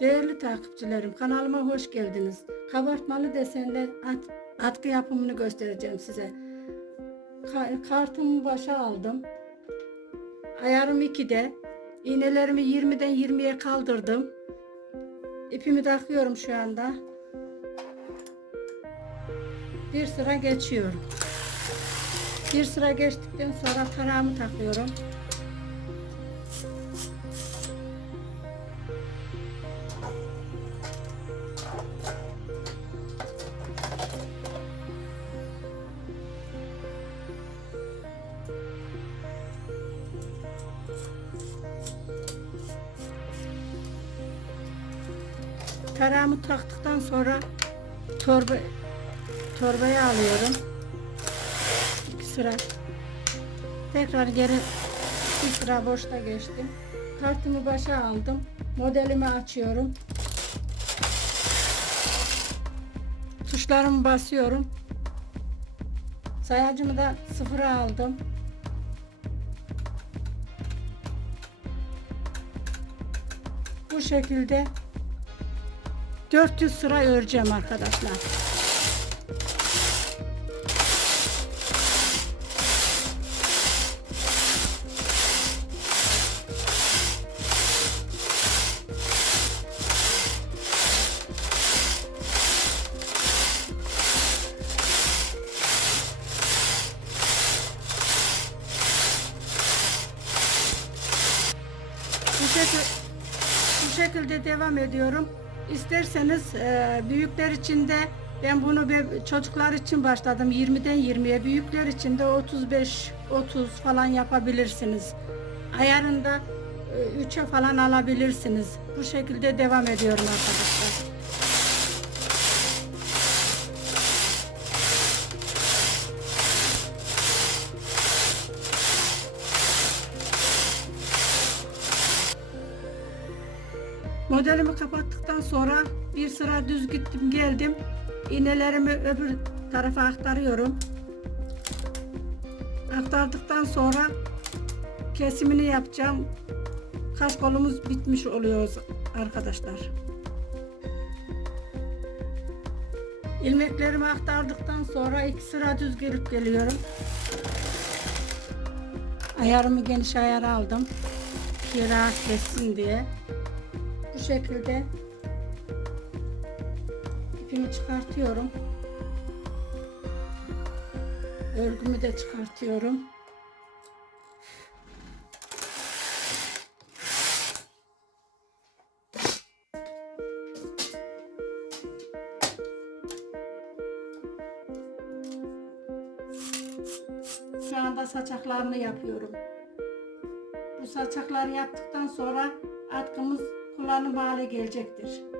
Değerli takipçilerim kanalıma hoş geldiniz. Kabartmalı desenler at, atkı yapımını göstereceğim size. Ka- kartımı başa aldım. Ayarım 2'de. İğnelerimi 20'den 20'ye kaldırdım. İpimi takıyorum şu anda. Bir sıra geçiyorum. Bir sıra geçtikten sonra tarağımı takıyorum. Tarağımı taktıktan sonra torba torbaya alıyorum. İki sıra. Tekrar geri bir sıra boşta geçtim. Kartımı başa aldım. Modelimi açıyorum. Tuşlarımı basıyorum. Sayacımı da sıfıra aldım. Bu şekilde 400 sıra öreceğim arkadaşlar. Bu şekilde, devam ediyorum. İsterseniz e, büyükler için de ben bunu çocuklar için başladım 20'den 20'ye büyükler için de 35 30 falan yapabilirsiniz. Ayarında 3'e falan alabilirsiniz. Bu şekilde devam ediyorum arkadaşlar. Modelimi kapattıktan sonra bir sıra düz gittim geldim. İğnelerimi öbür tarafa aktarıyorum. Aktardıktan sonra kesimini yapacağım. Kaş kolumuz bitmiş oluyor arkadaşlar. İlmeklerimi aktardıktan sonra iki sıra düz gelip geliyorum. Ayarımı geniş ayara aldım. Ki rahat geçsin diye. Bu şekilde ipimi çıkartıyorum. Örgümü de çıkartıyorum. Şu anda saçaklarını yapıyorum. Bu saçakları yaptıktan sonra atkımız kullanım hale gelecektir.